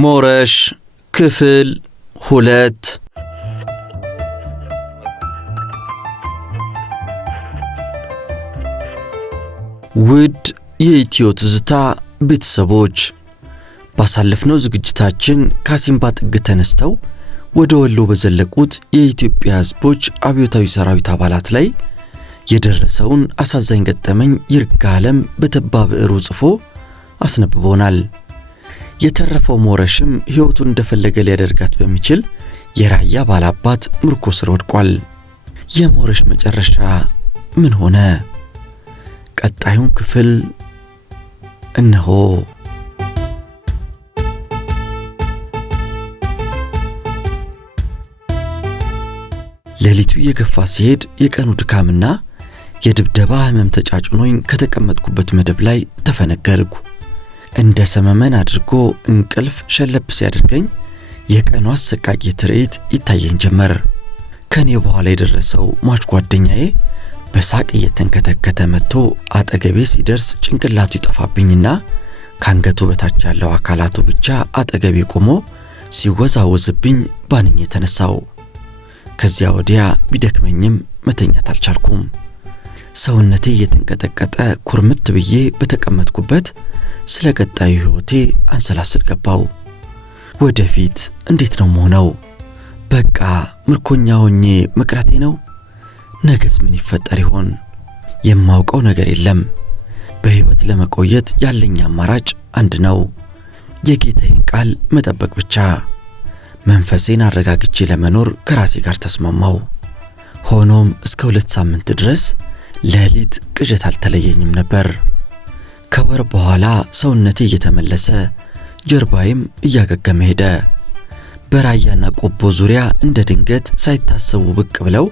ሞረሽ ክፍል 2 ውድ የኢትዮ ትዝታ ቤተሰቦች ባሳለፍነው ዝግጅታችን ካሲምባ ጥግ ተነስተው ወደ ወሎ በዘለቁት የኢትዮጵያ ሕዝቦች አብዮታዊ ሰራዊት አባላት ላይ የደረሰውን አሳዛኝ ገጠመኝ ይርጋለም በተባብ ብዕሩ ጽፎ አስነብቦናል። የተረፈው ሞረሽም ሕይወቱን እንደፈለገ ሊያደርጋት በሚችል የራያ ባላባት ምርኮ ስር ወድቋል። የሞረሽ መጨረሻ ምን ሆነ? ቀጣዩን ክፍል እነሆ። ሌሊቱ የገፋ ሲሄድ የቀኑ ድካምና የድብደባ ህመም ተጫጭኖኝ ከተቀመጥኩበት መደብ ላይ ተፈነገልኩ። እንደ ሰመመን አድርጎ እንቅልፍ ሸለብ ሲያደርገኝ የቀኑ አሰቃቂ ትርኢት ይታየኝ ጀመር። ከኔ በኋላ የደረሰው ሟች ጓደኛዬ በሳቅ እየተንከተከተ መጥቶ አጠገቤ ሲደርስ ጭንቅላቱ ይጠፋብኝና ካንገቱ በታች ያለው አካላቱ ብቻ አጠገቤ ቆሞ ሲወዛወዝብኝ ባንኝ ተነሳው። ከዚያ ወዲያ ቢደክመኝም መተኛት አልቻልኩም። ሰውነቴ እየተንቀጠቀጠ ኩርምት ብዬ በተቀመጥኩበት ስለ ቀጣዩ ህይወቴ አንሰላስል ገባው። ወደፊት እንዴት ነው መሆነው? በቃ ምርኮኛ ሆኜ መቅረቴ ነው? ነገስ ምን ይፈጠር ይሆን? የማውቀው ነገር የለም። በህይወት ለመቆየት ያለኝ አማራጭ አንድ ነው፣ የጌታዬን ቃል መጠበቅ ብቻ። መንፈሴን አረጋግቼ ለመኖር ከራሴ ጋር ተስማማው። ሆኖም እስከ 2 ሳምንት ድረስ ሌሊት ቅዠት አልተለየኝም ነበር። ከወር በኋላ ሰውነቴ እየተመለሰ ጀርባዬም እያገገመ ሄደ። በራያና ቆቦ ዙሪያ እንደ ድንገት ሳይታሰቡ ብቅ ብለው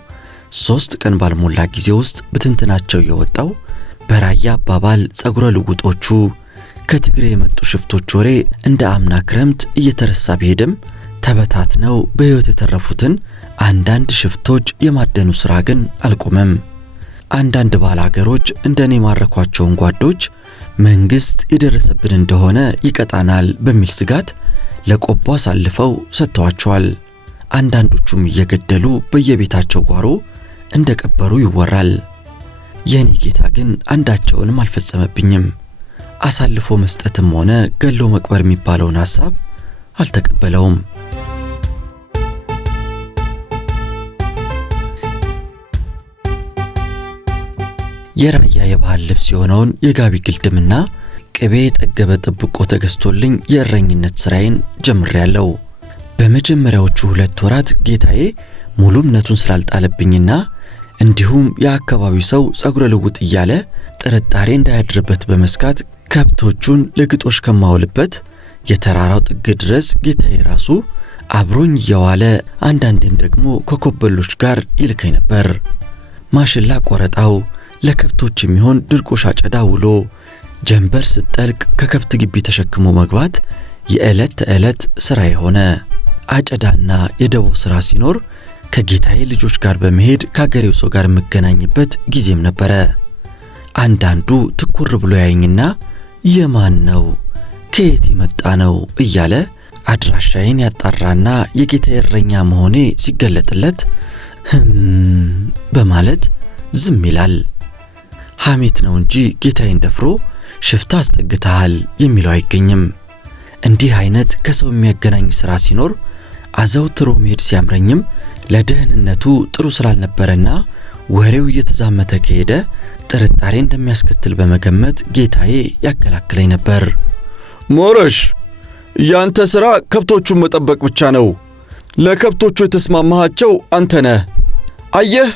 3 ቀን ባልሞላ ጊዜ ውስጥ በትንትናቸው የወጣው በራያ አባባል ጸጉረ ልውጦቹ ከትግሬ የመጡ ሽፍቶች ወሬ እንደ አምና ክረምት እየተረሳ ቢሄድም ተበታትነው በሕይወት የተረፉትን አንዳንድ ሽፍቶች የማደኑ ሥራ ግን አልቆመም። አንዳንድ ባላገሮች እንደኔ ማረኳቸውን ጓዶች መንግስት የደረሰብን እንደሆነ ይቀጣናል በሚል ስጋት ለቆቦ አሳልፈው ሰጥተዋቸዋል። አንዳንዶቹም እየገደሉ በየቤታቸው ጓሮ እንደቀበሩ ይወራል። የኔ ጌታ ግን አንዳቸውንም አልፈጸመብኝም። አሳልፎ መስጠትም ሆነ ገሎ መቅበር የሚባለውን ሐሳብ አልተቀበለውም። የራያ የባህል ልብስ የሆነውን የጋቢ ግልድምና ቅቤ የጠገበ ጥብቆ ተገዝቶልኝ የእረኝነት ስራዬን ጀምሬያለሁ። በመጀመሪያዎቹ 2 ወራት ጌታዬ ሙሉ እምነቱን ስላልጣለብኝና እንዲሁም የአካባቢው ሰው ጸጉረ ልውጥ እያለ ጥርጣሬ እንዳያድርበት በመስጋት ከብቶቹን ለግጦሽ ከማውልበት የተራራው ጥግ ድረስ ጌታዬ ራሱ አብሮኝ እየዋለ አንዳንዴም ደግሞ ከኮበሎች ጋር ይልከኝ ነበር። ማሽላ ቆረጣው ለከብቶች የሚሆን ድርቆሽ አጨዳ ውሎ ጀንበር ስትጠልቅ ከከብት ግቢ ተሸክሞ መግባት የዕለት ተዕለት ስራ የሆነ አጨዳና የደቦ ስራ ሲኖር ከጌታዬ ልጆች ጋር በመሄድ ከአገሬው ሰው ጋር መገናኝበት ጊዜም ነበረ። አንዳንዱ ትኩር ብሎ ያየኝና የማን ነው ከየት የመጣ ነው እያለ አድራሻዬን ያጣራና የጌታዬ እረኛ መሆኔ ሲገለጥለት በማለት ዝም ይላል። ሐሜት ነው እንጂ ጌታዬን ደፍሮ ሽፍታ አስጠግተሃል የሚለው አይገኝም። እንዲህ አይነት ከሰው የሚያገናኝ ሥራ ሲኖር አዘውትሮ መሄድ ሲያምረኝም ለደህንነቱ ጥሩ ስላልነበረና ወሬው እየተዛመተ ከሄደ ጥርጣሬ እንደሚያስከትል በመገመት ጌታዬ ያከላክለኝ ነበር። ሞረሽ፣ ያንተ ሥራ ከብቶቹን መጠበቅ ብቻ ነው። ለከብቶቹ የተስማማሃቸው አንተ ነህ። አየህ፣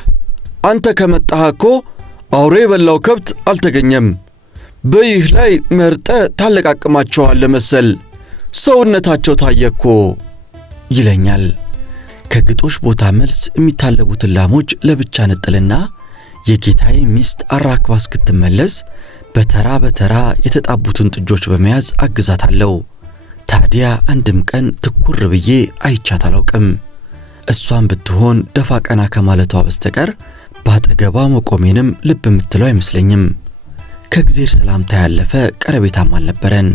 አንተ ከመጣህ እኮ አውሬ የበላው ከብት አልተገኘም። በይህ ላይ መርጠ ታለቃቅማቸዋለህ መሰል ሰውነታቸው ታየኮ ይለኛል። ከግጦሽ ቦታ መልስ የሚታለቡትን ላሞች ለብቻ ነጥልና የጌታዬ ሚስት አራክባ እስክትመለስ በተራ በተራ የተጣቡትን ጥጆች በመያዝ አግዛታለሁ። ታዲያ አንድም ቀን ትኩር ብዬ አይቻት አላውቅም። እሷን ብትሆን ደፋ ቀና ከማለቷ በስተቀር ባጠገቧ መቆሜንም ልብ የምትለው አይመስለኝም። ከእግዚአብሔር ሰላምታ ያለፈ ቀረቤታም አልነበረን።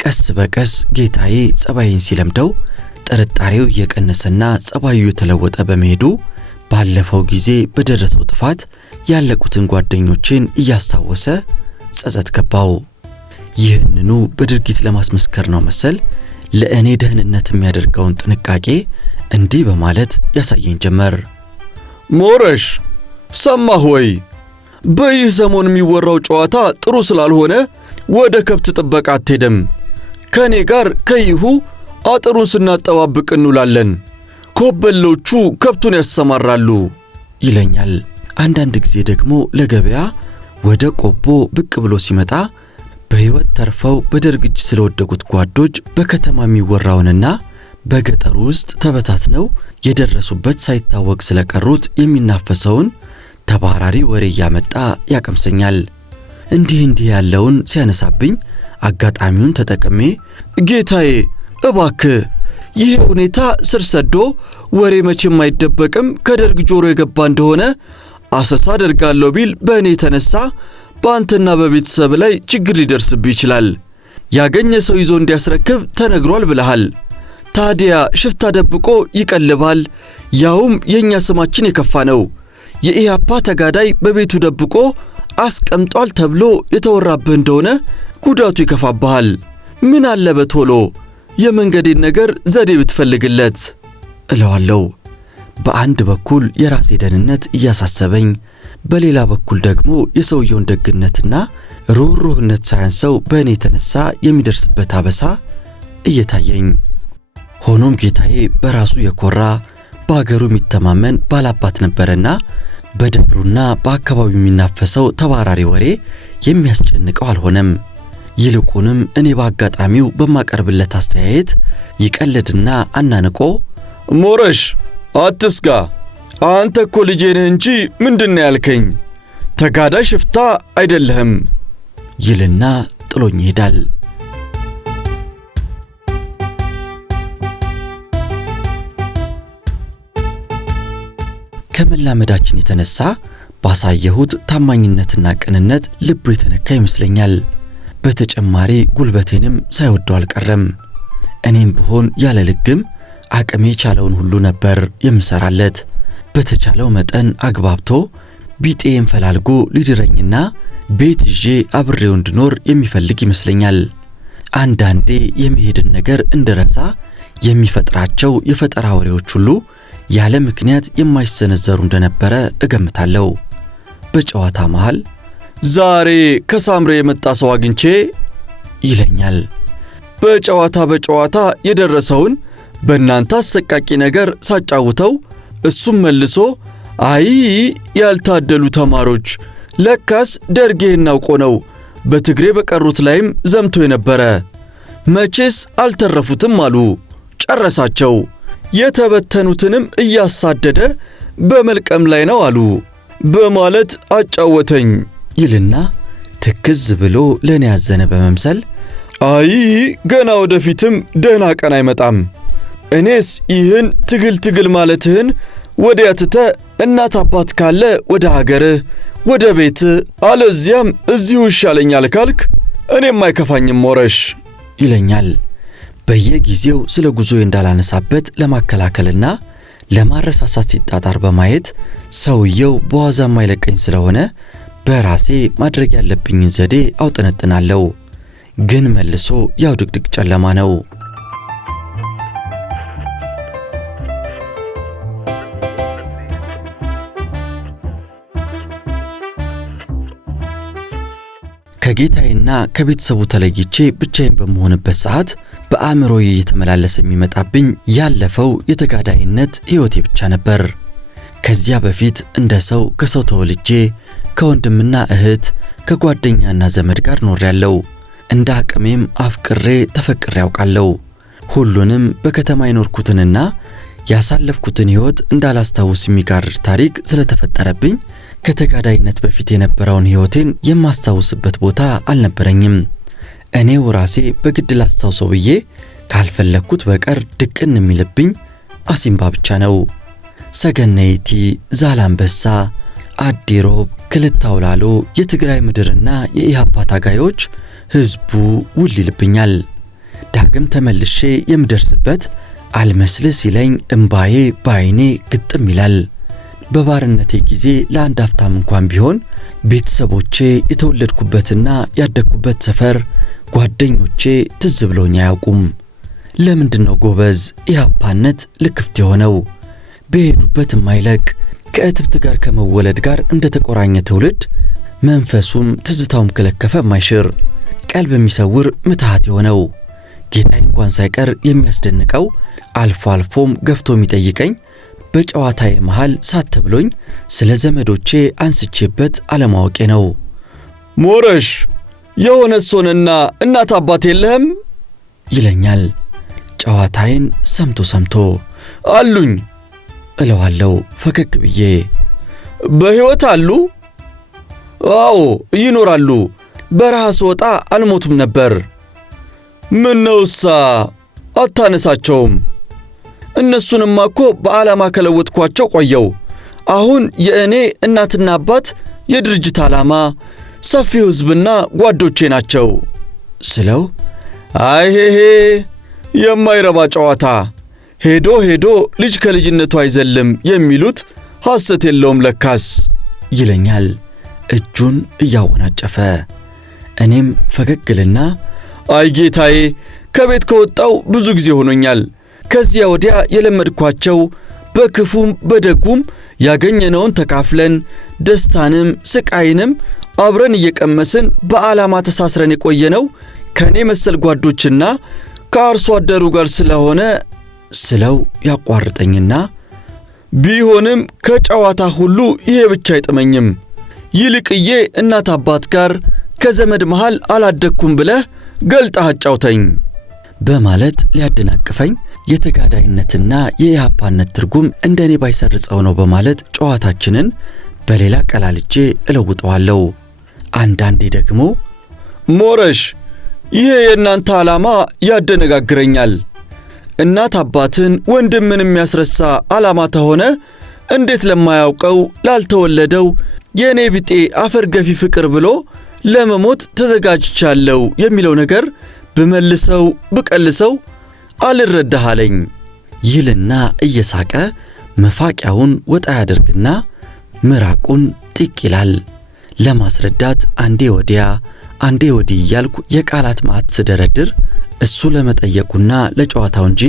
ቀስ በቀስ ጌታዬ ጸባይን ሲለምደው ጥርጣሬው እየቀነሰና ጸባዩ የተለወጠ በመሄዱ ባለፈው ጊዜ በደረሰው ጥፋት ያለቁትን ጓደኞቼን እያስታወሰ ጸጸት ገባው። ይህንኑ በድርጊት ለማስመስከር ነው መሰል ለእኔ ደህንነት የሚያደርገውን ጥንቃቄ እንዲህ በማለት ያሳየኝ ጀመር። ሞረሽ ሰማህ ወይ? በይህ ሰሞን የሚወራው ጨዋታ ጥሩ ስላልሆነ ወደ ከብት ጥበቃ አትሄድም። ከኔ ጋር ከይሁ አጥሩን ስናጠባብቅ እንውላለን። ኮበሎቹ ከብቱን ያሰማራሉ ይለኛል። አንዳንድ ጊዜ ደግሞ ለገበያ ወደ ቆቦ ብቅ ብሎ ሲመጣ በሕይወት ተርፈው በደርግ እጅ ስለወደቁት ጓዶች በከተማ የሚወራውንና በገጠሩ ውስጥ ተበታትነው የደረሱበት ሳይታወቅ ስለቀሩት የሚናፈሰውን ተባራሪ ወሬ እያመጣ ያቀምሰኛል። እንዲህ ያለውን ሲያነሳብኝ አጋጣሚውን ተጠቅሜ ጌታዬ እባክህ ይህ ሁኔታ ስር ሰዶ ወሬ መቼም አይደበቅም ከደርግ ጆሮ የገባ እንደሆነ አሰሳ አደርጋለሁ ቢል በእኔ የተነሳ በአንተና በቤተሰብ ላይ ችግር ሊደርስብህ ይችላል። ያገኘ ሰው ይዞ እንዲያስረክብ ተነግሯል ብለሃል። ታዲያ ሽፍታ ደብቆ ይቀልባል። ያውም የእኛ ስማችን የከፋ ነው። የኢያፓ ተጋዳይ በቤቱ ደብቆ አስቀምጧል ተብሎ የተወራብህ እንደሆነ ጉዳቱ ይከፋብሃል። ምን አለ በቶሎ የመንገዴን ነገር ዘዴ ብትፈልግለት እለዋለሁ። በአንድ በኩል የራሴ ደህንነት እያሳሰበኝ፣ በሌላ በኩል ደግሞ የሰውየውን ደግነትና ሩህሩህነት ሳያንሰው በእኔ የተነሳ የሚደርስበት አበሳ እየታየኝ። ሆኖም ጌታዬ በራሱ የኮራ በአገሩ የሚተማመን ባላባት ነበረና በደብሩና በአካባቢው የሚናፈሰው ተባራሪ ወሬ የሚያስጨንቀው አልሆነም። ይልቁንም እኔ በአጋጣሚው በማቀርብለት አስተያየት ይቀልድና አናንቆ ሞረሽ አትስጋ፣ አንተ እኮ ልጄ ነህ እንጂ ምንድን ያልከኝ? ተጋዳይ ሽፍታ አይደለህም ይልና ጥሎኝ ይሄዳል። ከመላመዳችን የተነሳ ባሳየሁት ታማኝነትና ቅንነት ልቡ የተነካ ይመስለኛል። በተጨማሪ ጉልበቴንም ሳይወደው አልቀረም። እኔም ብሆን ያለ ልግም አቅሜ የቻለውን ሁሉ ነበር የምሰራለት። በተቻለው መጠን አግባብቶ ቢጤም ፈላልጎ ሊድረኝና ቤት ይዤ አብሬው እንድኖር የሚፈልግ ይመስለኛል። አንዳንዴ የሚሄድን ነገር እንደረሳ የሚፈጥራቸው የፈጠራ ወሬዎች ሁሉ ያለ ምክንያት የማይሰነዘሩ እንደነበረ እገምታለሁ። በጨዋታ መሃል ዛሬ ከሳምሬ የመጣ ሰው አግኝቼ ይለኛል። በጨዋታ የደረሰውን በእናንተ አሰቃቂ ነገር ሳጫውተው እሱም መልሶ አይ ያልታደሉ ተማሮች ለካስ ደርጌ እናውቆ ነው በትግሬ በቀሩት ላይም ዘምቶ የነበረ መቼስ አልተረፉትም አሉ፣ ጨረሳቸው፣ የተበተኑትንም እያሳደደ በመልቀም ላይ ነው አሉ በማለት አጫወተኝ ይልና ትክዝ ብሎ ለኔ ያዘነ በመምሰል አይ ገና ወደፊትም ደህና ቀን አይመጣም፣ እኔስ ይህን ትግል ማለትህን ወዲያ ትተህ እናት አባት ካለ ወደ ሀገርህ ወደ ቤትህ አለዚያም እዚሁ ይሻለኛል ካልክ እኔም አይከፋኝም ሞረሽ ይለኛል። በየጊዜው ስለ ጉዞዬ እንዳላነሳበት ለማከላከልና ለማረሳሳት ሲጣጣር በማየት ሰውየው በዋዛ ማይለቀኝ ስለሆነ በራሴ ማድረግ ያለብኝን ዘዴ አውጠነጥናለሁ። ግን መልሶ ያው ድቅድቅ ጨለማ ነው። ከጌታዬና ከቤተሰቡ ተለይቼ ብቻዬን በመሆንበት ሰዓት በአእምሮዬ እየተመላለሰ የሚመጣብኝ ያለፈው የተጋዳይነት ሕይወቴ ብቻ ነበር። ከዚያ በፊት እንደ ሰው ከሰው ተወልጄ ከወንድምና እህት ከጓደኛና ዘመድ ጋር ኖሬያለሁ። እንደ አቅሜም አፍቅሬ ተፈቅሬ ያውቃለሁ። ሁሉንም በከተማ የኖርኩትንና ያሳለፍኩትን ሕይወት እንዳላስታውስ የሚጋርድ ታሪክ ስለተፈጠረብኝ ከተጋዳይነት በፊት የነበረውን ሕይወቴን የማስታውስበት ቦታ አልነበረኝም። እኔው ራሴ በግድ ላስታውሰው ብዬ ካልፈለግኩት በቀር ድቅን የሚልብኝ አሲምባ ብቻ ነው። ሰገነይቲ፣ ዛላምበሳ፣ አዲሮብ፣ ክልተ አውላሎ፣ የትግራይ ምድርና የኢሃፓ ታጋዮች ሕዝቡ ውል ይልብኛል። ዳግም ተመልሼ የምደርስበት አልመስልህ ሲለኝ እምባዬ በዓይኔ ግጥም ይላል። በባርነቴ ጊዜ ለአንድ አፍታም እንኳን ቢሆን ቤተሰቦቼ፣ የተወለድኩበትና ያደግኩበት ሰፈር፣ ጓደኞቼ ትዝ ብሎኝ አያውቁም። ለምንድነው ጎበዝ ኢሃፓነት ልክፍት የሆነው? በሄዱበት የማይለቅ ከእትብት ጋር ከመወለድ ጋር እንደተቆራኘ ትውልድ መንፈሱም ትዝታውም ከለከፈ የማይሽር ቀልብ የሚሰውር ምትሃት የሆነው ጌታዬ እንኳን ሳይቀር የሚያስደንቀው አልፎ አልፎም ገፍቶ የሚጠይቀኝ በጨዋታዬ መሃል ሳት ብሎኝ ስለ ዘመዶቼ አንስቼበት አለማወቄ ነው። ሞረሽ የሆነ ሶንና እናት አባት የለህም ይለኛል። ጨዋታዬን ሰምቶ አሉኝ እለዋለሁ ፈገግ ብዬ። በሕይወት አሉ? አዎ ይኖራሉ። በረሃ ስወጣ አልሞቱም ነበር። ምነውሳ አታነሳቸውም? እነሱንማ እኮ በዓላማ ከለወጥኳቸው ቆየው። አሁን የእኔ እናትና አባት የድርጅት ዓላማ ሰፊው ሕዝብና ጓዶቼ ናቸው ስለው አይሄሄ የማይረባ ጨዋታ ሄዶ ልጅ ከልጅነቱ አይዘልም የሚሉት ሐሰት የለውም ለካስ ይለኛል እጁን እያወናጨፈ። እኔም ፈገግልና አይ ጌታዬ ከቤት ከወጣው ብዙ ጊዜ ሆኖኛል። ከዚያ ወዲያ የለመድኳቸው በክፉም በደጉም ያገኘነውን ተካፍለን ደስታንም ስቃይንም አብረን እየቀመስን በዓላማ ተሳስረን የቆየነው ከኔ መሰል ጓዶችና ከአርሶ አደሩ ጋር ስለሆነ ስለው ያቋርጠኝና ቢሆንም ከጨዋታ ሁሉ ይሄ ብቻ አይጥመኝም። ይልቅዬ እናት አባት ጋር ከዘመድ መሃል አላደኩም ብለህ ገልጠህ አጫውተኝ በማለት ሊያደናቅፈኝ የተጋዳይነትና የኢሃፓነት ትርጉም እንደኔ ባይሰርጸው ነው በማለት ጨዋታችንን በሌላ ቀላልጄ እለውጠዋለሁ። አንዳንዴ ደግሞ ሞረሽ ይሄ የእናንተ ዓላማ ያደነጋግረኛል። እናት አባትን ወንድምን የሚያስረሳ ዓላማ ተሆነ እንዴት ለማያውቀው ላልተወለደው የኔ ቢጤ አፈር ገፊ ፍቅር ብሎ ለመሞት ተዘጋጅቻለሁ የሚለው ነገር ብመልሰው ብቀልሰው አልረዳሃለኝ ይልና እየሳቀ መፋቂያውን ወጣ ያደርግና ምራቁን ጢቅ ይላል። ለማስረዳት አንዴ ወዲያ አንዴ ወዲህ እያልኩ የቃላት ማዕት ስደረድር እሱ ለመጠየቁና ለጨዋታው እንጂ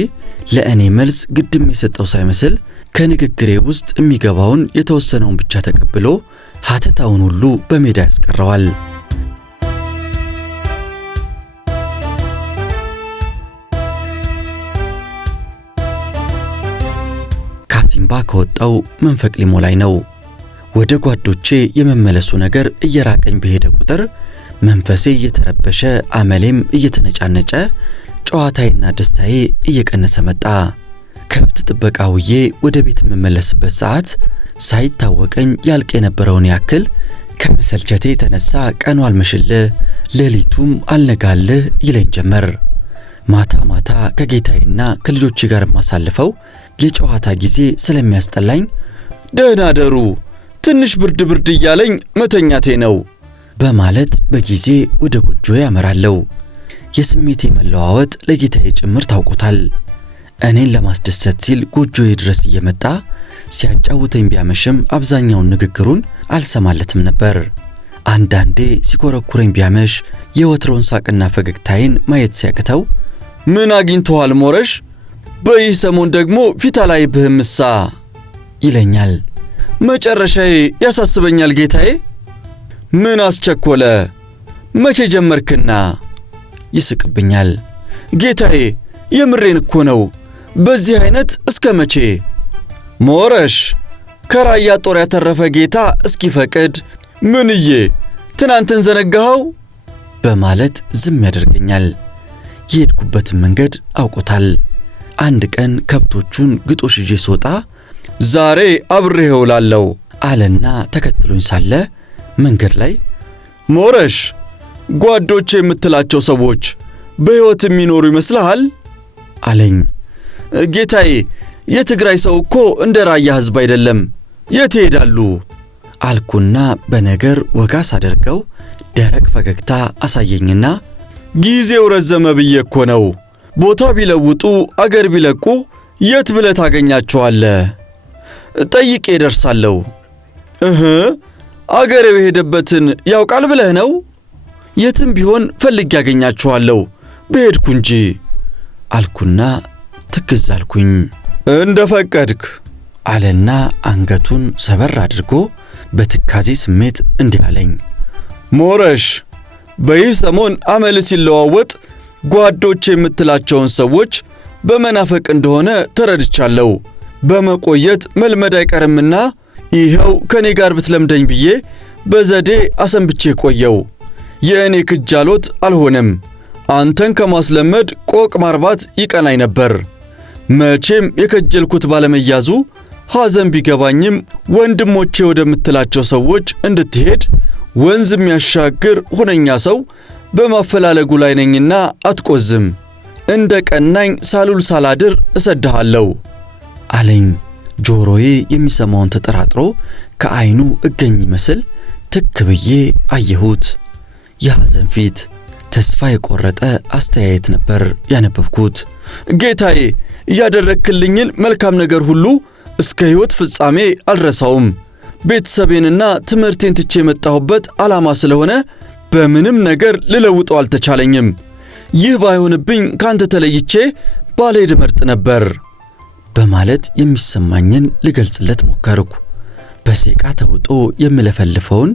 ለእኔ መልስ ግድም የሰጠው ሳይመስል ከንግግሬ ውስጥ የሚገባውን የተወሰነውን ብቻ ተቀብሎ ሐተታውን ሁሉ በሜዳ ያስቀረዋል። ካሲምባ ከወጣው መንፈቅ ሊሞላኝ ነው። ወደ ጓዶቼ የመመለሱ ነገር እየራቀኝ በሄደ ቁጥር መንፈሴ እየተረበሸ አመሌም እየተነጫነጨ ጨዋታዬና ደስታዬ እየቀነሰ መጣ። ከብት ጥበቃ ውዬ ወደ ቤት የምመለስበት ሰዓት ሳይታወቀኝ ያልቅ የነበረውን ያክል ከመሰልቸቴ የተነሳ ቀኑ አልመሽልህ ሌሊቱም አልነጋልህ ይለኝ ጀመር። ማታ ማታ ከጌታዬና ከልጆቼ ጋር ማሳልፈው የጨዋታ ጊዜ ስለሚያስጠላኝ ደህና ደሩ ትንሽ ብርድ እያለኝ መተኛቴ ነው በማለት በጊዜ ወደ ጎጆዬ ያመራለሁ። የስሜቴ መለዋወጥ ለጌታዬ ጭምር ታውቆታል። እኔን ለማስደሰት ሲል ጎጆዬ ድረስ እየመጣ ሲያጫውተኝ ቢያመሽም አብዛኛውን ንግግሩን አልሰማለትም ነበር። አንዳንዴ ሲኮረኩረኝ ቢያመሽ የወትሮውን ሳቅና ፈገግታዬን ማየት ሲያቅተው ምን አግኝቶሃል ሞረሽ? በይህ ሰሞን ደግሞ ፊት አላይብህምሳ ይለኛል። መጨረሻዬ ያሳስበኛል ጌታዬ። ምን አስቸኮለ? መቼ ጀመርክና? ይስቅብኛል። ጌታዬ የምሬን እኮ ነው። በዚህ አይነት እስከ መቼ? ሞረሽ ከራያ ጦር ያተረፈ ጌታ እስኪፈቅድ ምንዬ ትናንትን ዘነጋኸው? በማለት ዝም ያደርገኛል። የሄድኩበትን መንገድ አውቆታል። አንድ ቀን ከብቶቹን ግጦሽ ይዤ ስወጣ ዛሬ አብሬህ እውላለሁ አለና ተከትሎኝ ሳለ መንገድ ላይ ሞረሽ ጓዶቼ የምትላቸው ሰዎች በሕይወት የሚኖሩ ይመስልሃል? አለኝ። ጌታዬ የትግራይ ሰው እኮ እንደ ራያ ሕዝብ አይደለም፣ የት ይሄዳሉ? አልኩና በነገር ወጋ ሳደርገው ደረቅ ፈገግታ አሳየኝና ጊዜው ረዘመ ብዬ እኮ ነው። ቦታ ቢለውጡ አገር ቢለቁ የት ብለህ ታገኛቸዋለህ? ጠይቄ ደርሳለሁ። አገሬው የሄደበትን ያውቃል ብለህ ነው? የትም ቢሆን ፈልጌ ያገኛቸዋለሁ በሄድኩ እንጂ አልኩና ትክዝ አልኩኝ። እንደ ፈቀድክ አለና አንገቱን ሰበር አድርጎ በትካዜ ስሜት እንዲህ አለኝ። ሞረሽ በይህ ሰሞን አመል ሲለዋወጥ ጓዶች የምትላቸውን ሰዎች በመናፈቅ እንደሆነ ተረድቻለሁ። በመቆየት መልመድ አይቀርምና ይኸው ከኔ ጋር ብትለምደኝ ብዬ በዘዴ አሰንብቼ ቆየው። የእኔ ክጃሎት አልሆነም። አንተን ከማስለመድ ቆቅ ማርባት ይቀናኝ ነበር። መቼም የከጀልኩት ባለመያዙ ሐዘን ቢገባኝም ወንድሞቼ ወደምትላቸው ሰዎች እንድትሄድ ወንዝ የሚያሻግር ሁነኛ ሰው በማፈላለጉ ላይ ነኝና አትቆዝም። እንደ ቀናኝ ሳሉል ሳላድር እሰድሃለሁ አለኝ። ጆሮዬ የሚሰማውን ተጠራጥሮ ከዓይኑ እገኝ ይመስል ትክ ብዬ አየሁት። የሐዘን ፊት፣ ተስፋ የቆረጠ አስተያየት ነበር ያነበብኩት። ጌታዬ እያደረክልኝን መልካም ነገር ሁሉ እስከ ሕይወት ፍጻሜ አልረሳውም። ቤተሰቤንና ትምህርቴን ትቼ የመጣሁበት ዓላማ ስለሆነ በምንም ነገር ልለውጠው አልተቻለኝም። ይህ ባይሆንብኝ ካንተ ተለይቼ ባልሄድ መርጥ ነበር በማለት የሚሰማኝን ልገልጽለት ሞከርኩ። በሴቃ ተውጦ የምለፈልፈውን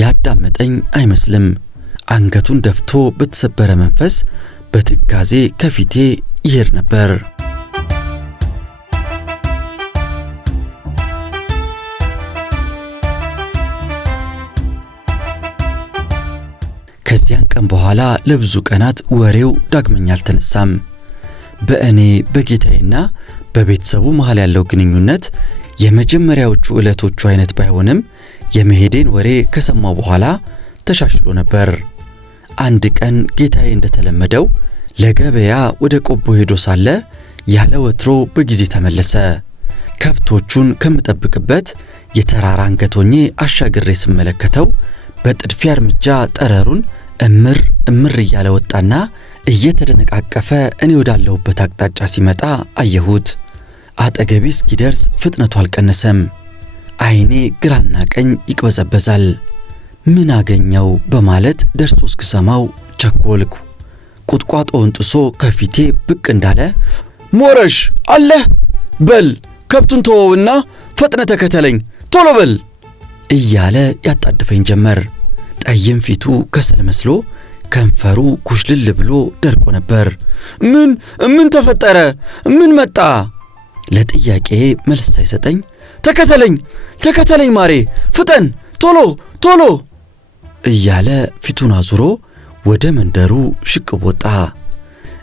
ያዳመጠኝ አይመስልም። አንገቱን ደፍቶ በተሰበረ መንፈስ በትካዜ ከፊቴ ይሄድ ነበር። ከዚያን ቀን በኋላ ለብዙ ቀናት ወሬው ዳግመኛ አልተነሳም። በእኔ በጌታዬና በቤተሰቡ መሃል ያለው ግንኙነት የመጀመሪያዎቹ ዕለቶቹ አይነት ባይሆንም የመሄዴን ወሬ ከሰማው በኋላ ተሻሽሎ ነበር። አንድ ቀን ጌታዬ እንደተለመደው ለገበያ ወደ ቆቦ ሄዶ ሳለ ያለ ወትሮ በጊዜ ተመለሰ። ከብቶቹን ከምጠብቅበት የተራራ አንገት ሆኜ አሻግሬ ስመለከተው በጥድፊያ እርምጃ ጠረሩን እምር እያለ ወጣና እየተደነቃቀፈ እኔ ወዳለሁበት አቅጣጫ ሲመጣ አየሁት። አጠገቤ እስኪደርስ ፍጥነቱ አልቀነሰም። ዓይኔ ግራና ቀኝ ይቅበዘበዛል። ምን አገኘው በማለት ደርሶ እስክሰማው ቸኮልኩ። ቁጥቋጦውን ጥሶ ከፊቴ ብቅ እንዳለ ሞረሽ አለህ? በል ከብቱን ተወውና ፈጥነ ተከተለኝ፣ ቶሎ በል እያለ ያጣድፈኝ ጀመር። ጠይም ፊቱ ከሰል መስሎ ከንፈሩ ኩሽልል ብሎ ደርቆ ነበር። ምን ተፈጠረ? ምን መጣ? ለጥያቄ መልስ ሳይሰጠኝ ተከተለኝ ማሬ፣ ፍጠን፣ ቶሎ እያለ ፊቱን አዙሮ ወደ መንደሩ ሽቅብ ወጣ።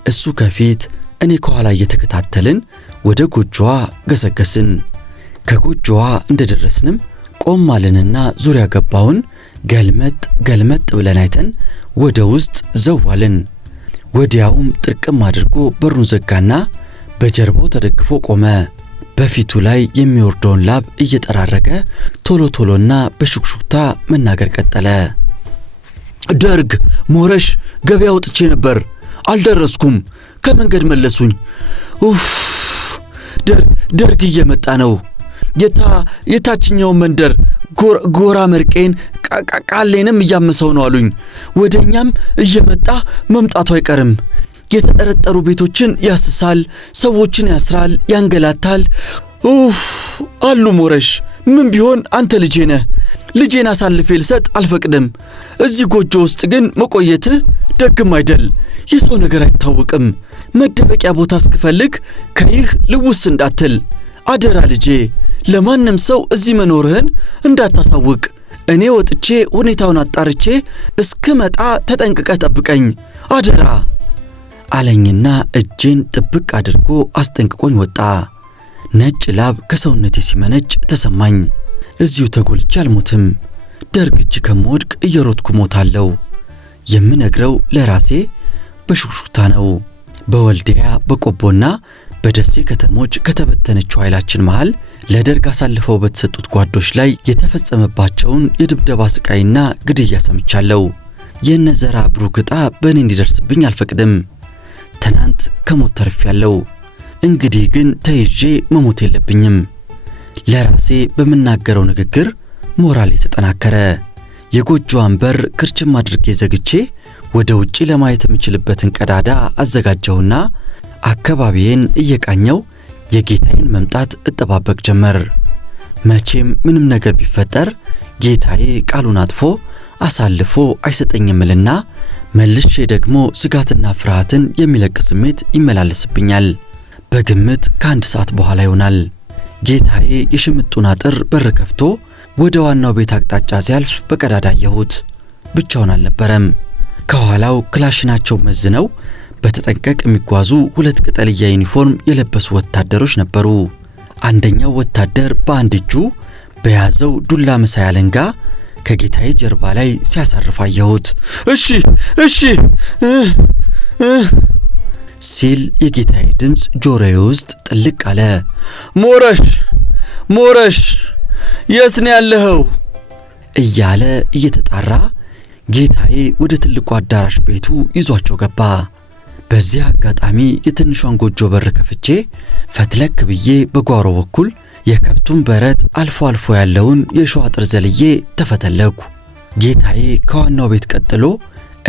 እሱ ከፊት እኔ ከኋላ እየተከታተልን ወደ ጎጆዋ ገሰገስን። ከጎጆዋ እንደደረስንም ቆም አልንና ዙሪያ ገባውን ገልመጥ ብለን አይተን ወደ ውስጥ ዘዋልን። ወዲያውም ጥርቅም አድርጎ በሩን ዘጋና በጀርባው ተደግፎ ቆመ። በፊቱ ላይ የሚወርደውን ላብ እየጠራረገ ቶሎና በሹክሹክታ መናገር ቀጠለ። ደርግ ሞረሽ ገበያ ወጥቼ ነበር፣ አልደረስኩም፣ ከመንገድ መለሱኝ። ደርግ እየመጣ ነው። የታችኛው መንደር ጎራ መርቄን ቃሌንም እያመሰው ነው አሉኝ። ወደኛም እየመጣ መምጣቱ አይቀርም። የተጠረጠሩ ቤቶችን ያስሳል፣ ሰዎችን ያስራል፣ ያንገላታል። አሉ ሞረሽ፣ ምን ቢሆን አንተ ልጄ ነህ። ልጄን አሳልፌ ልሰጥ አልፈቅድም። እዚህ ጎጆ ውስጥ ግን መቆየትህ ደግም አይደል። የሰው ነገር አይታወቅም። መደበቂያ ቦታ እስክፈልግ ከይህ ልውስ እንዳትል አደራ ልጄ። ለማንም ሰው እዚህ መኖርህን እንዳታሳውቅ። እኔ ወጥቼ ሁኔታውን አጣርቼ እስክመጣ ተጠንቅቀህ ጠብቀኝ አደራ አለኝና እጄን ጥብቅ አድርጎ አስጠንቅቆኝ ወጣ። ነጭ ላብ ከሰውነቴ ሲመነጭ ተሰማኝ። እዚሁ ተጎልቼ አልሞትም። ደርግቼ ከመወድቅ እየሮጥኩ ሞታለሁ። የምነግረው ለራሴ በሹክሹክታ ነው። በወልዲያ በቆቦና በደሴ ከተሞች ከተበተነችው ኃይላችን መሃል ለደርግ አሳልፈው በተሰጡት ጓዶች ላይ የተፈጸመባቸውን የድብደባ ስቃይና ግድያ ሰምቻለሁ። የነዘራ ብሩክ ዕጣ በእኔ እንዲደርስብኝ አልፈቅድም። ትናንት ከሞት ተርፌያለሁ። እንግዲህ ግን ተይዤ መሞት የለብኝም። ለራሴ በምናገረው ንግግር ሞራል የተጠናከረ የጎጆዋን በር ክርችም አድርጌ ዘግቼ ወደ ውጪ ለማየት የምችልበትን ቀዳዳ አዘጋጀውና አካባቢዬን እየቃኘው የጌታዬን መምጣት እጠባበቅ ጀመር። መቼም ምንም ነገር ቢፈጠር ጌታዬ ቃሉን አጥፎ አሳልፎ አይሰጠኝምልና መልሼ ደግሞ ስጋትና ፍርሃትን የሚለቅ ስሜት ይመላለስብኛል። በግምት ከአንድ ሰዓት በኋላ ይሆናል። ጌታዬ የሽምጡን አጥር በር ከፍቶ ወደ ዋናው ቤት አቅጣጫ ሲያልፍ በቀዳዳ አየሁት። ብቻውን አልነበረም። ከኋላው ክላሽናቸው መዝነው በተጠንቀቅ የሚጓዙ ሁለት ቅጠልያ ዩኒፎርም የለበሱ ወታደሮች ነበሩ። አንደኛው ወታደር በአንድ እጁ በያዘው ዱላ መሳይ አለንጋ ከጌታዬ ጀርባ ላይ ሲያሳርፍ አየሁት። እሺ ሲል የጌታዬ ድምፅ ጆሮዬ ውስጥ ጥልቅ አለ። ሞረሽ የት ነው ያለኸው? እያለ እየተጣራ ጌታዬ ወደ ትልቁ አዳራሽ ቤቱ ይዟቸው ገባ። በዚህ አጋጣሚ የትንሿን ጎጆ በር ከፍቼ ፈትለክ ብዬ በጓሮ በኩል የከብቱን በረት አልፎ አልፎ ያለውን የሸዋ አጥር ዘልዬ ተፈተለኩ። ጌታዬ ከዋናው ቤት ቀጥሎ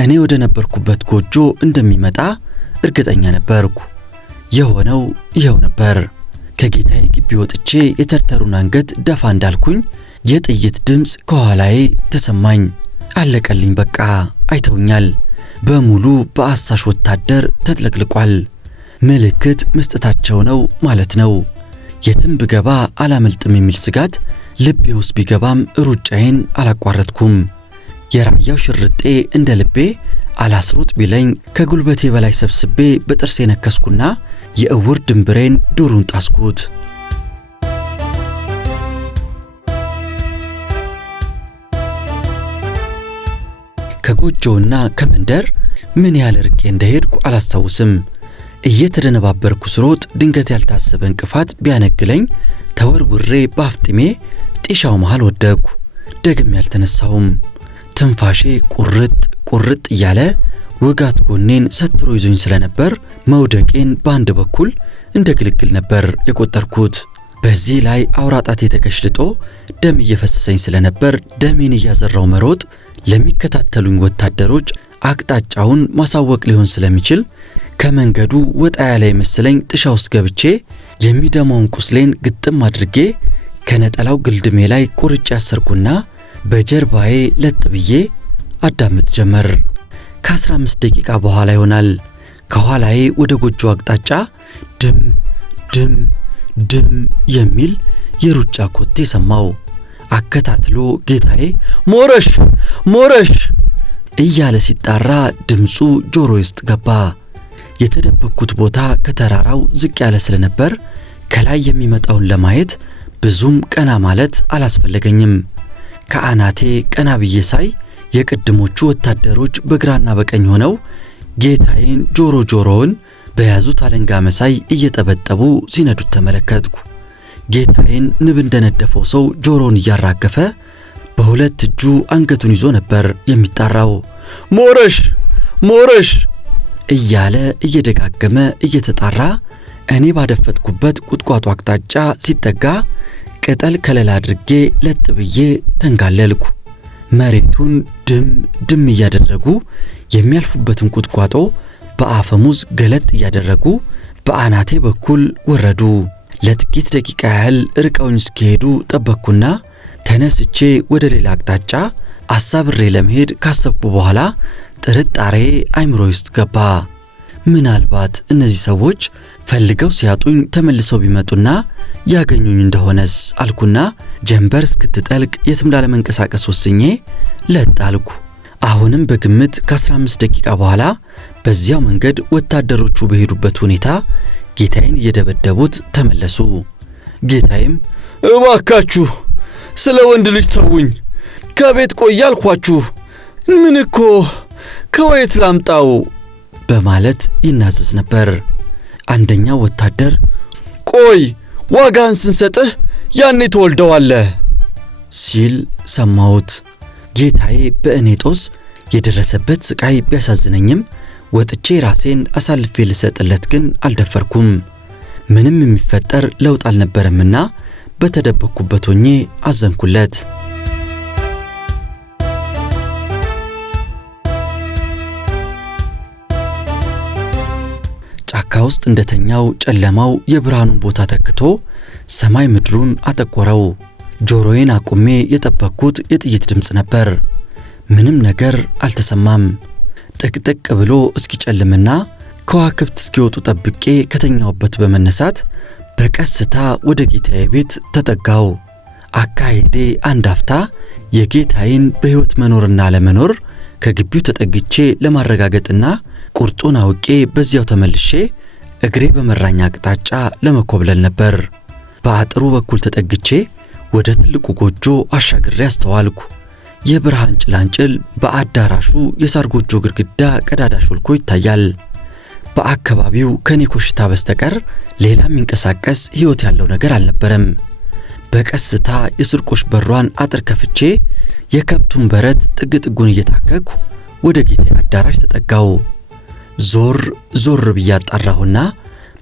እኔ ወደ ነበርኩበት ጎጆ እንደሚመጣ እርግጠኛ ነበርኩ። የሆነው ይኸው ነበር። ከጌታዬ ግቢ ወጥቼ የተርተሩን አንገት ደፋ እንዳልኩኝ የጥይት ድምፅ ከኋላዬ ተሰማኝ። አለቀልኝ። በቃ አይተውኛል። በሙሉ በአሳሽ ወታደር ተጥለቅልቋል። ምልክት መስጠታቸው ነው ማለት ነው። የትም ብገባ አላመልጥም የሚል ስጋት ልቤ ውስጥ ቢገባም ሩጫዬን አላቋረጥኩም። የራያው ሽርጤ እንደ ልቤ አላስሮጥ ቢለኝ ከጉልበቴ በላይ ሰብስቤ በጥርሴ ነከስኩና የእውር ድንብሬን ዱሩን ጣስኩት። ከጎጆውና ከመንደር ምን ያህል ርቄ እንደሄድኩ አላስታውስም። እየተደነባበርኩ ስሮጥ ድንገት ያልታሰበ እንቅፋት ቢያነግለኝ ተወርውሬ ባፍጥሜ ጢሻው መሃል ወደቅኩ። ደግም ያልተነሳውም። ትንፋሼ ቁርጥ እያለ ወጋት ጎኔን ሰትሮ ይዞኝ ስለነበር መውደቄን በአንድ በኩል እንደ ግልግል ነበር የቆጠርኩት። በዚህ ላይ አውራጣቴ ተከሽልጦ ደም እየፈሰሰኝ ስለነበር ደሜን እያዘራው መሮጥ ለሚከታተሉኝ ወታደሮች አቅጣጫውን ማሳወቅ ሊሆን ስለሚችል ከመንገዱ ወጣ ያለ መስለኝ ጥሻ ውስጥ ገብቼ የሚደማውን ቁስሌን ግጥም አድርጌ ከነጠላው ግልድሜ ላይ ቁርጭ ያሰርኩና በጀርባዬ ለጥ ብዬ አዳምጥ ጀመር። ከ15 ደቂቃ በኋላ ይሆናል ከኋላዬ ወደ ጎጆ አቅጣጫ ድም የሚል የሩጫ ኮቴ ሰማው። አከታትሎ ጌታዬ ሞረሽ እያለ ሲጣራ ድምፁ ጆሮ ውስጥ ገባ። የተደበቅኩት ቦታ ከተራራው ዝቅ ያለ ስለነበር ከላይ የሚመጣውን ለማየት ብዙም ቀና ማለት አላስፈለገኝም። ከአናቴ ቀና ብዬ ሳይ የቅድሞቹ ወታደሮች በግራና በቀኝ ሆነው ጌታዬን ጆሮውን በያዙት አለንጋ መሳይ እየጠበጠቡ ሲነዱት ተመለከትኩ። ጌታዬን ንብ እንደነደፈው ሰው ጆሮውን እያራገፈ በሁለት እጁ አንገቱን ይዞ ነበር የሚጣራው። ሞረሽ እያለ እየደጋገመ እየተጣራ እኔ ባደፈጥኩበት ቁጥቋጦ አቅጣጫ ሲጠጋ ቅጠል ከለላ አድርጌ ለጥ ብዬ ተንጋለልኩ። መሬቱን ድም እያደረጉ የሚያልፉበትን ቁጥቋጦ በአፈሙዝ ገለጥ እያደረጉ በአናቴ በኩል ወረዱ። ለጥቂት ደቂቃ ያህል ርቀውኝ እስኪሄዱ ጠበቅኩና ተነስቼ ወደ ሌላ አቅጣጫ አሳብሬ ለመሄድ ካሰብኩ በኋላ ጥርጣሬ አይምሮ ውስጥ ገባ። ምናልባት እነዚህ ሰዎች ፈልገው ሲያጡኝ ተመልሰው ቢመጡና ያገኙኝ እንደሆነስ አልኩና ጀንበር እስክትጠልቅ የትም ላለመንቀሳቀስ ወስኜ ለጣልኩ። አሁንም በግምት ከ15 ደቂቃ በኋላ በዚያው መንገድ ወታደሮቹ በሄዱበት ሁኔታ ጌታዬን እየደበደቡት ተመለሱ። ጌታዬም እባካችሁ ስለ ወንድ ልጅ ተውኝ፣ ከቤት ቆይ አልኳችሁ፣ ምን እኮ ከወይት ላምጣው በማለት ይናዘዝ ነበር። አንደኛው ወታደር ቆይ ዋጋን ስንሰጥህ ያኔ ተወልደዋለህ ሲል ሰማሁት። ጌታዬ በእኔ ጦስ የደረሰበት ስቃይ ቢያሳዝነኝም ወጥቼ ራሴን አሳልፌ ልሰጥለት ግን አልደፈርኩም። ምንም የሚፈጠር ለውጥ አልነበረምና በተደበቅኩበት ሆኜ አዘንኩለት። ጫካ ውስጥ እንደተኛው ጨለማው የብርሃኑን ቦታ ተክቶ ሰማይ ምድሩን አጠቆረው። ጆሮዬን አቁሜ የጠበቅኩት የጥይት ድምፅ ነበር። ምንም ነገር አልተሰማም። ጥቅጥቅ ብሎ እስኪጨልምና ከዋክብት እስኪወጡ ጠብቄ ከተኛውበት በመነሳት በቀስታ ወደ ጌታዬ ቤት ተጠጋው። አካሄዴ አንድ አፍታ የጌታዬን በሕይወት መኖርና ለመኖር ከግቢው ተጠግቼ ለማረጋገጥና ቁርጡን አውቄ በዚያው ተመልሼ እግሬ በመራኛ አቅጣጫ ለመኮብለል ነበር። በአጥሩ በኩል ተጠግቼ ወደ ትልቁ ጎጆ አሻግሬ አስተዋልኩ። የብርሃን ጭላንጭል በአዳራሹ የሳር ጎጆ ግድግዳ ቀዳዳ ሾልኮ ይታያል። በአካባቢው ከኔ ኮሽታ በስተቀር ሌላ የሚንቀሳቀስ ሕይወት ያለው ነገር አልነበረም። በቀስታ የስርቆሽ በሯን አጥር ከፍቼ የከብቱን በረት ጥግ ጥጉን እየታከኩ ወደ ጌታዬ አዳራሽ ተጠጋው። ዞር ዞር ብዬ አጣራሁና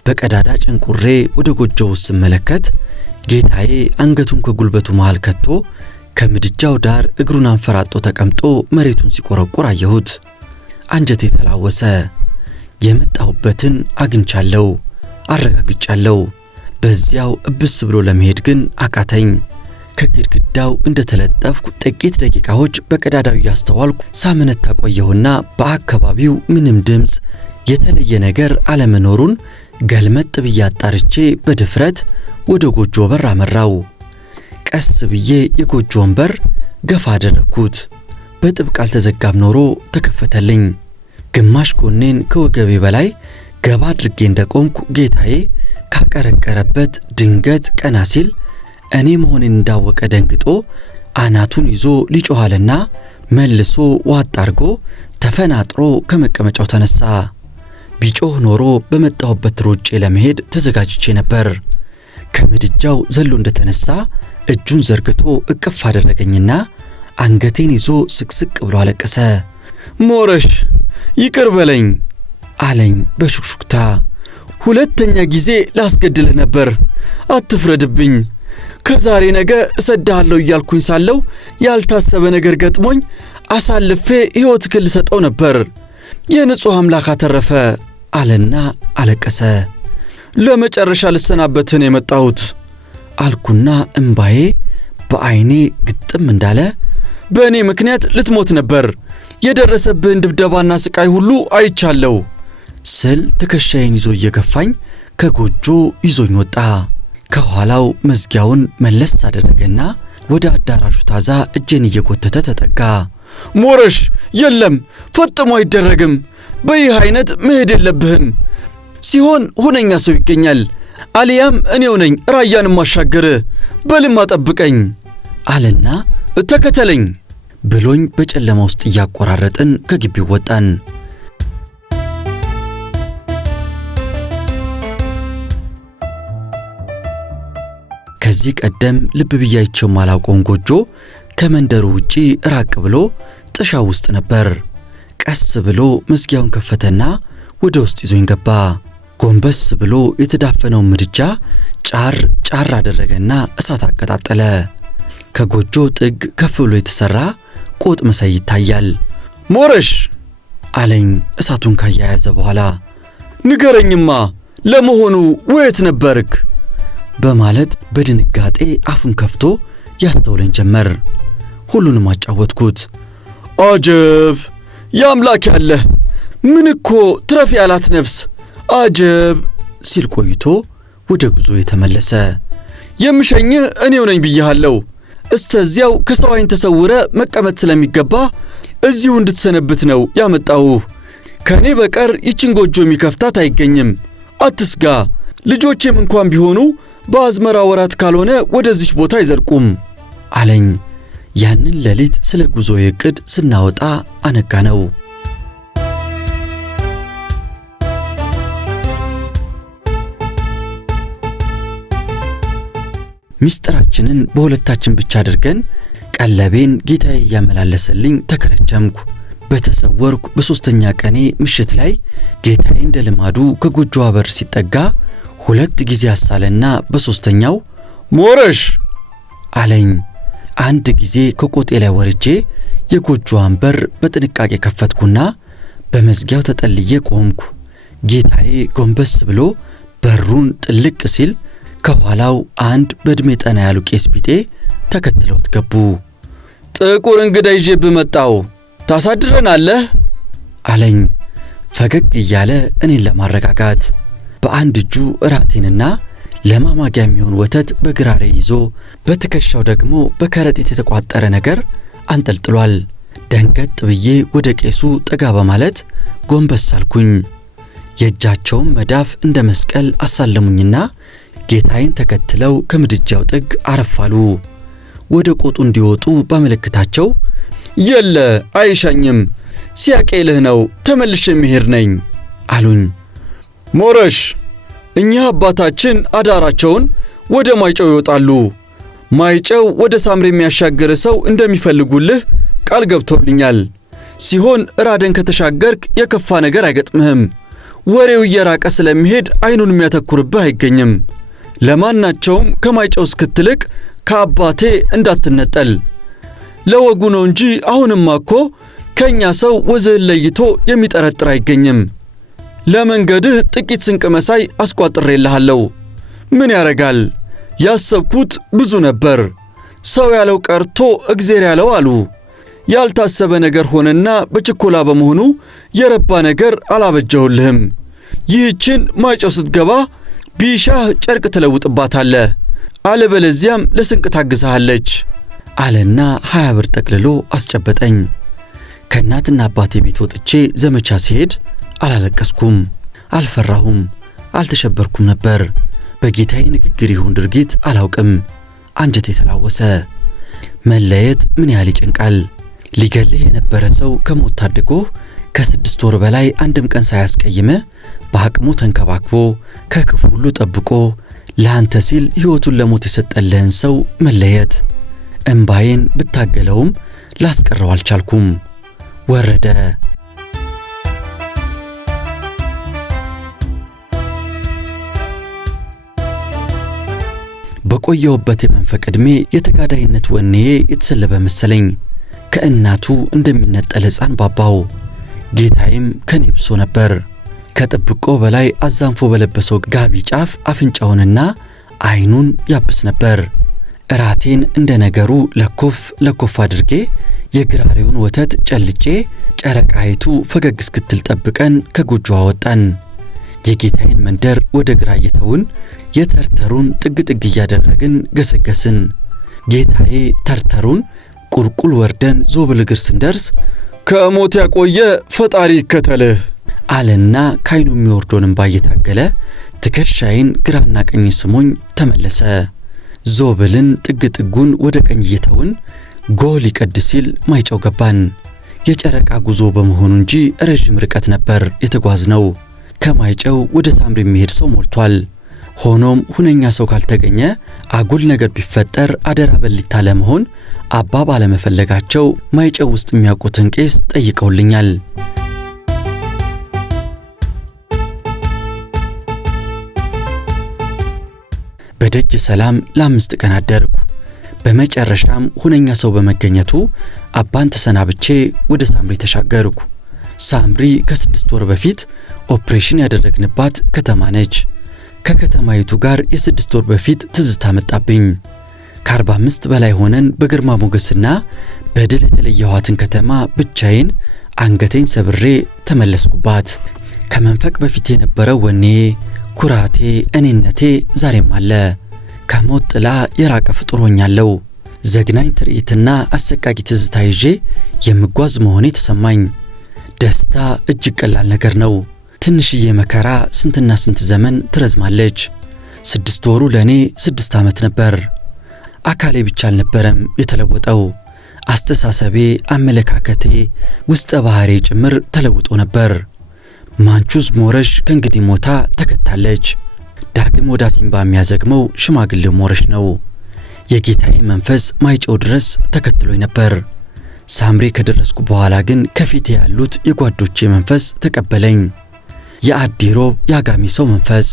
በቀዳዳ ጭንቁሬ ወደ ጎጆው ውስጥ ስመለከት ጌታዬ አንገቱን ከጉልበቱ መሃል ከቶ ከምድጃው ዳር እግሩን አንፈራጦ ተቀምጦ መሬቱን ሲቆረቆር አየሁት። አንጀቴ ተላወሰ። የመጣሁበትን አግኝቻለሁ፣ አረጋግጫለሁ። በዚያው እብስ ብሎ ለመሄድ ግን አቃተኝ። ከግድግዳው እንደተለጠፍኩ ጥቂት ደቂቃዎች በቀዳዳው ያስተዋልኩ ሳምንት ታቆየሁና በአካባቢው ምንም ድምፅ የተለየ ነገር አለመኖሩን ገልመጥ ብዬ አጣርቼ በድፍረት ወደ ጎጆ በር አመራው። ቀስ ብዬ የጎጆውን በር ገፋ አደረኩት። በጥብቅ አልተዘጋም ኖሮ ተከፈተልኝ። ግማሽ ጎኔን ከወገቤ በላይ ገባ አድርጌ እንደቆምኩ ጌታዬ ካቀረቀረበት ድንገት ቀና ሲል እኔ መሆኔን እንዳወቀ ደንግጦ አናቱን ይዞ ሊጮኻልና መልሶ ዋጥ አርጎ ተፈናጥሮ ከመቀመጫው ተነሳ። ቢጮህ ኖሮ በመጣሁበት ሮጬ ለመሄድ ተዘጋጅቼ ነበር። ከምድጃው ዘሎ እንደተነሳ እጁን ዘርግቶ እቅፍ አደረገኝና አንገቴን ይዞ ስቅስቅ ብሎ አለቀሰ። ሞረሽ ይቅር በለኝ አለኝ በሹክሹክታ። ሁለተኛ ጊዜ ላስገድልህ ነበር፣ አትፍረድብኝ። ከዛሬ ነገ እሰድሃለሁ እያልኩኝ ሳለው ያልታሰበ ነገር ገጥሞኝ አሳልፌ ሕይወትህን ልሰጠው ነበር። የንጹሕ አምላክ አተረፈ አለና አለቀሰ። ለመጨረሻ ልሰናበትህ ነው የመጣሁት አልኩና እምባዬ በዓይኔ ግጥም እንዳለ በእኔ ምክንያት ልትሞት ነበር። የደረሰብህን ድብደባና ስቃይ ሁሉ አይቻለሁ ስል ትከሻዬን ይዞ እየገፋኝ ከጎጆ ይዞኝ ወጣ። ከኋላው መዝጊያውን መለስ አደረገና ወደ አዳራሹ ታዛ እጄን እየጎተተ ተጠጋ። ሞረሽ የለም፣ ፈጥሞ አይደረግም። በይህ አይነት መሄድ የለብህም። ሲሆን ሁነኛ ሰው ይገኛል፣ አሊያም እኔው ነኝ ራያን ማሻገር። በልማ ጠብቀኝ አለና ተከተለኝ ብሎኝ በጨለማ ውስጥ እያቆራረጥን ከግቢው ወጣን። ከዚህ ቀደም ልብ ብያይቸው ማላውቀውን ጎጆ ከመንደሩ ውጪ ራቅ ብሎ ጥሻው ውስጥ ነበር። ቀስ ብሎ መዝጊያውን ከፈተና ወደ ውስጥ ይዞኝ ገባ። ጎንበስ ብሎ የተዳፈነው ምድጃ ጫር ጫር አደረገና እሳት አቀጣጠለ። ከጎጆ ጥግ ከፍ ብሎ የተሰራ ቆጥ መሳይ ይታያል። ሞረሽ አለኝ እሳቱን ካያያዘ በኋላ። ንገረኝማ ለመሆኑ ወየት ነበርክ? በማለት በድንጋጤ አፉን ከፍቶ ያስተውለኝ ጀመር። ሁሉንም አጫወትኩት። አጀብ ያምላክ ያለህ ምን እኮ ትረፍ ያላት ነፍስ አጀብ ሲል ቆይቶ ወደ ጉዞ የተመለሰ። የምሸኝህ እኔው ነኝ ብዬሃለሁ። እስተዚያው ከሰው ዓይን ተሰውረ መቀመጥ ስለሚገባ እዚሁ እንድትሰነብት ነው ያመጣሁህ። ከኔ በቀር ይችን ጎጆ የሚከፍታት አይገኝም። አትስጋ። ልጆቼም እንኳን ቢሆኑ በአዝመራ ወራት ካልሆነ ወደዚች ቦታ አይዘርቁም አለኝ። ያንን ሌሊት ስለ ጉዞዬ ዕቅድ ስናወጣ አነጋ ነው። ሚስጥራችንን በሁለታችን ብቻ አድርገን ቀለቤን ጌታዬ እያመላለሰልኝ ተከረቸምኩ። በተሰወርኩ በሶስተኛ ቀኔ ምሽት ላይ ጌታዬ እንደ ልማዱ ከጎጆዋ በር ሲጠጋ 2 ጊዜ አሳለና በሶስተኛው ሞረሽ አለኝ። አንድ ጊዜ ከቆጤ ላይ ወርጄ የጎጆዋን በር በጥንቃቄ ከፈትኩና በመዝጊያው ተጠልዬ ቆምኩ። ጌታዬ ጎንበስ ብሎ በሩን ጥልቅ ሲል ከኋላው አንድ በዕድሜ ጠና ያሉ ቄስ ቢጤ ተከትለውት ገቡ። ጥቁር እንግዳ ይዤብህ መጣሁ፣ ታሳድረናለህ አለኝ ፈገግ እያለ እኔን ለማረጋጋት። በአንድ እጁ እራቴንና ለማማጊያ የሚሆን ወተት በግራሬ ይዞ በትከሻው ደግሞ በከረጢት የተቋጠረ ነገር አንጠልጥሏል። ደንገጥ ብዬ ወደ ቄሱ ጠጋ በማለት ጎንበስ አልኩኝ። የእጃቸውን መዳፍ እንደ መስቀል አሳለሙኝና ጌታዬን ተከትለው ከምድጃው ጥግ አረፋሉ። ወደ ቆጡ እንዲወጡ ባመለክታቸው የለ አይሻኝም፣ ሲያቄልህ ነው፣ ተመልሼ መሄድ ነኝ አሉኝ። ሞረሽ፣ እኛ አባታችን አዳራቸውን ወደ ማይጨው ይወጣሉ። ማይጨው ወደ ሳምሬ የሚያሻገር ሰው እንደሚፈልጉልህ ቃል ገብቶልኛል። ሲሆን ራደን ከተሻገርክ የከፋ ነገር አይገጥምህም። ወሬው እየራቀ ስለሚሄድ አይኑን የሚያተኩርብህ አይገኝም። ለማናቸውም ከማይጨው እስክትልቅ ከአባቴ እንዳትነጠል። ለወጉ ነው እንጂ አሁንማ እኮ ከኛ ሰው ወዝህን ለይቶ የሚጠረጥር አይገኝም። ለመንገድህ ጥቂት ስንቅ መሳይ አስቋጥሬልሃለሁ። ምን ያረጋል፣ ያሰብኩት ብዙ ነበር። ሰው ያለው ቀርቶ እግዜር ያለው አሉ። ያልታሰበ ነገር ሆነና በችኮላ በመሆኑ የረባ ነገር አላበጀሁልህም። ይህችን ማይጨው ስትገባ ቢሻህ ጨርቅ ትለውጥባታለህ፣ አለበለዚያም ለስንቅ ታግዛለች አለና 20 ብር ጠቅልሎ አስጨበጠኝ። ከእናትና አባቴ ቤት ወጥቼ ዘመቻ ሲሄድ አላለቀስኩም፣ አልፈራሁም፣ አልተሸበርኩም ነበር። በጌታዬ ንግግር ይሁን ድርጊት አላውቅም። አንጀቴ ተላወሰ። መለየት ምን ያህል ይጨንቃል። ሊገልህ የነበረ ሰው ከሞት ታድጎ ከ6 ወር በላይ አንድም ቀን ሳያስቀይመ በአቅሙ ተንከባክቦ ከክፉ ሁሉ ጠብቆ ለአንተ ሲል ሕይወቱን ለሞት የሰጠልህን ሰው መለየት። እምባዬን ብታገለውም ላስቀረው አልቻልኩም። ወረደ። በቆየውበት የመንፈቅ ዕድሜ የተጋዳይነት ወኔዬ የተሰለበ መሰለኝ። ከእናቱ እንደሚነጠል ሕፃን ባባው። ጌታዬም ከኔ ብሶ ነበር። ከጥብቆ በላይ አዛንፎ በለበሰው ጋቢ ጫፍ አፍንጫውንና አይኑን ያብስ ነበር። እራቴን እንደ ነገሩ ለኮፍ አድርጌ የግራሬውን ወተት ጨልጬ ጨረቃይቱ ፈገግ እስክትል ጠብቀን ከጎጆዋ ወጣን። የጌታዬን መንደር ወደ ግራ እየተውን የተርተሩን ጥግ ጥግ እያደረግን ገሰገስን። ጌታዬ ተርተሩን ቁልቁል ወርደን ዞብል እግር ስንደርስ ከሞት ያቆየ ፈጣሪ ይከተልህ አለና ካይኑ የሚወርዶን እንባ እየታገለ ትከሻዬን ግራና ቀኝ ስሞኝ ተመለሰ። ዞብልን ጥግ ጥጉን ወደ ቀኝ እየተውን ጎል ይቀድ ሲል ማይጨው ገባን። የጨረቃ ጉዞ በመሆኑ እንጂ ረጅም ርቀት ነበር የተጓዝነው። ከማይጨው ወደ ሳምሪ የሚሄድ ሰው ሞልቷል። ሆኖም ሁነኛ ሰው ካልተገኘ አጉል ነገር ቢፈጠር አደራ በሊታ ለመሆን አባ ባለመፈለጋቸው ማይጨው ውስጥ የሚያውቁትን ቄስ ጠይቀውልኛል። በደጅ ሰላም ለ5 ቀን አደርኩ። በመጨረሻም ሁነኛ ሰው በመገኘቱ አባን ተሰናብቼ ወደ ሳምሪ ተሻገርኩ። ሳምሪ ከ6 ወር በፊት ኦፕሬሽን ያደረግንባት ከተማ ነች። ከከተማይቱ ጋር የ6 ወር በፊት ትዝታ መጣብኝ። ከ45 በላይ ሆነን በግርማ ሞገስና በድል የተለየኋትን ከተማ ብቻዬን አንገቴን ሰብሬ ተመለስኩባት። ከመንፈቅ በፊት የነበረው ወኔ፣ ኩራቴ፣ እኔነቴ ዛሬም አለ። ከሞት ጥላ የራቀ ፍጡር ሆኛለሁ። ዘግናኝ ትርኢትና አሰቃቂ ትዝታ ይዤ የምጓዝ መሆኔ ተሰማኝ። ደስታ እጅግ ቀላል ነገር ነው። ትንሽዬ መከራ ስንትና ስንት ዘመን ትረዝማለች። 6 ወሩ ለእኔ 6 ዓመት ነበር። አካሌ ብቻ አልነበረም የተለወጠው። አስተሳሰቤ፣ አመለካከቴ፣ ውስጠ ባህሬ ጭምር ተለውጦ ነበር። ማንቹዝ ሞረሽ ከእንግዲህ ሞታ ተከታለች። ዳግም ወደ አሲምባ የሚያዘግመው ሽማግሌው ሞረሽ ነው። የጌታዬ መንፈስ ማይጨው ድረስ ተከትሎኝ ነበር። ሳምሬ ከደረስኩ በኋላ ግን ከፊቴ ያሉት የጓዶቼ መንፈስ ተቀበለኝ። የአዲሮብ የአጋሚ ሰው መንፈስ፣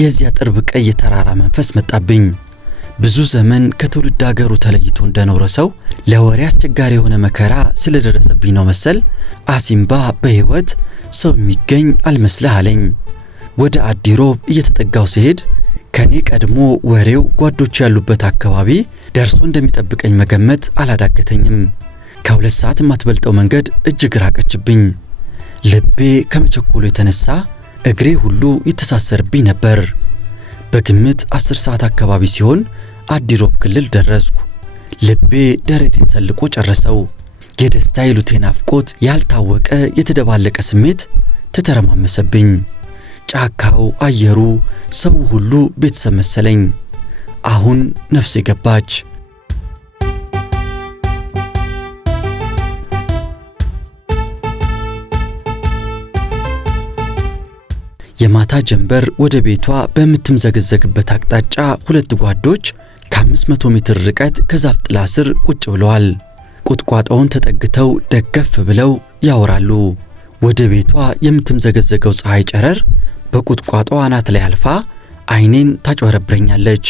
የዚያ ጥርብ ቀይ ተራራ መንፈስ መጣብኝ። ብዙ ዘመን ከትውልድ አገሩ ተለይቶ እንደኖረ ሰው ለወሬ አስቸጋሪ የሆነ መከራ ስለደረሰብኝ ነው መሰል አሲምባ በሕይወት ሰው የሚገኝ አልመስልህ አለኝ። ወደ አዲሮብ እየተጠጋው ሲሄድ ከኔ ቀድሞ ወሬው ጓዶች ያሉበት አካባቢ ደርሶ እንደሚጠብቀኝ መገመት አላዳገተኝም። ከ2 ሰዓት የማትበልጠው መንገድ እጅግ ራቀችብኝ። ልቤ ከመቸኮሉ የተነሳ እግሬ ሁሉ ይተሳሰርብኝ ነበር። በግምት 10 ሰዓት አካባቢ ሲሆን አዲሮብ ክልል ደረስኩ። ልቤ ደረቴን ሰልቆ ጨረሰው። የደስታ ይሉት ናፍቆት፣ ያልታወቀ የተደባለቀ ስሜት ተተረማመሰብኝ። ጫካው፣ አየሩ፣ ሰው ሁሉ ቤተሰብ መሰለኝ። አሁን ነፍሴ ገባች። የማታ ጀንበር ወደ ቤቷ በምትምዘገዘግበት አቅጣጫ 2 ጓዶች ከ500 ሜትር ርቀት ከዛፍ ጥላ ስር ቁጭ ብለዋል። ቁጥቋጦውን ተጠግተው ደገፍ ብለው ያወራሉ። ወደ ቤቷ የምትምዘገዘገው ፀሐይ ጨረር በቁጥቋጦ አናት ላይ አልፋ አይኔን ታጭበረብረኛለች።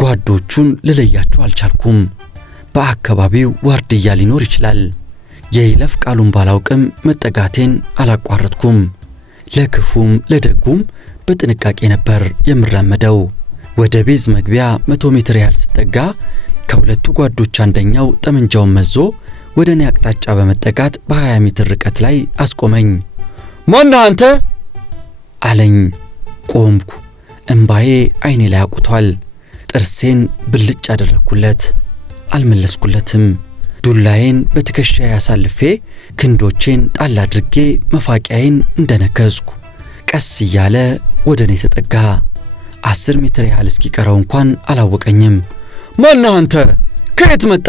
ጓዶቹን ልለያቸው አልቻልኩም። በአካባቢው ዋርድያ ሊኖር ይችላል። የይለፍ ቃሉን ባላውቅም መጠጋቴን አላቋረጥኩም። ለክፉም ለደጉም በጥንቃቄ ነበር የምራመደው። ወደ ቤዝ መግቢያ 100 ሜትር ያህል ስጠጋ ከሁለቱ ጓዶች አንደኛው ጠመንጃውን መዞ ወደ እኔ አቅጣጫ በመጠጋት በ20 ሜትር ርቀት ላይ አስቆመኝ። ማነህ አንተ አለኝ። ቆምኩ። እምባዬ አይኔ ላይ አቁቷል። ጥርሴን ብልጭ አደረኩለት። አልመለስኩለትም። ዱላዬን በትከሻዬ አሳልፌ ክንዶቼን ጣል አድርጌ መፋቂያዬን እንደነከዝኩ ቀስ እያለ ወደ እኔ ተጠጋ። 10 ሜትር ያህል እስኪቀረው እንኳን አላወቀኝም። ማነህ አንተ? ከየት መጣ?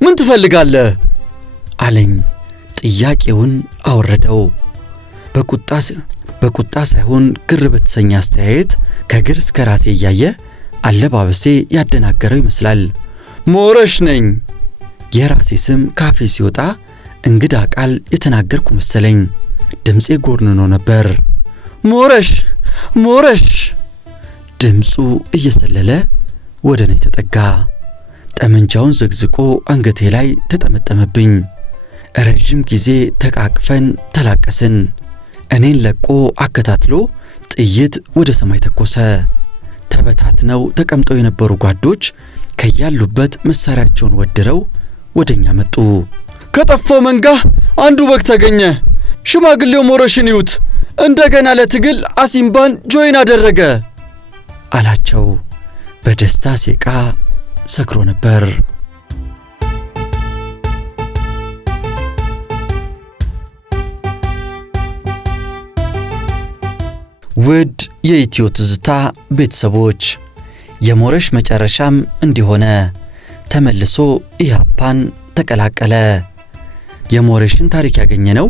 ምን ትፈልጋለህ? አለኝ። ጥያቄውን አወረደው። በቁጣ ሳይሆን ግር በተሰኘ አስተያየት ከግር እስከ ራሴ እያየ አለባበሴ ያደናገረው ይመስላል። ሞረሽ ነኝ። የራሴ ስም ካፌ ሲወጣ እንግዳ ቃል የተናገርኩ መሰለኝ። ድምፄ ጎርንኖ ነበር። ሞረሽ ሞረሽ። ድምፁ እየሰለለ ወደ እኔ ተጠጋ። ጠመንጃውን ዘግዝቆ አንገቴ ላይ ተጠመጠመብኝ። ረጅም ጊዜ ተቃቅፈን ተላቀስን። እኔን ለቆ አከታትሎ ጥይት ወደ ሰማይ ተኮሰ። ተበታትነው ተቀምጠው የነበሩ ጓዶች ከያሉበት መሳሪያቸውን ወድረው ወደኛ መጡ። ከጠፋው መንጋ አንዱ በግ ተገኘ። ሽማግሌው ሞረሽን ይዩት፣ እንደገና ለትግል አሲምባን ጆይን አደረገ አላቸው። በደስታ ሴቃ ሰክሮ ነበር። ውድ የኢትዮ ትዝታ ቤተሰቦች የሞረሽ መጨረሻም እንዲሆነ ተመልሶ ኢህአፓን ተቀላቀለ። የሞረሽን ታሪክ ያገኘነው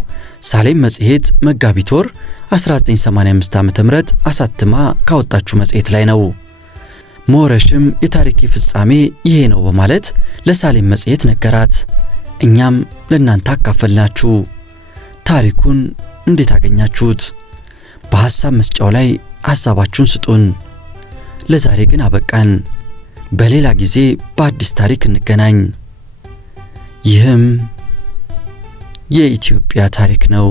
ሳሌም መጽሔት መጋቢት ወር 1985 ዓ.ም አሳትማ ካወጣችው መጽሔት ላይ ነው። ሞረሽም የታሪክ ፍጻሜ ይሄ ነው በማለት ለሳሌም መጽሔት ነገራት። እኛም ለእናንተ አካፈልናችሁ። ታሪኩን እንዴት አገኛችሁት? በሐሳብ መስጫው ላይ ሐሳባችሁን ስጡን። ለዛሬ ግን አበቃን። በሌላ ጊዜ በአዲስ ታሪክ እንገናኝ። ይህም የኢትዮጵያ ታሪክ ነው።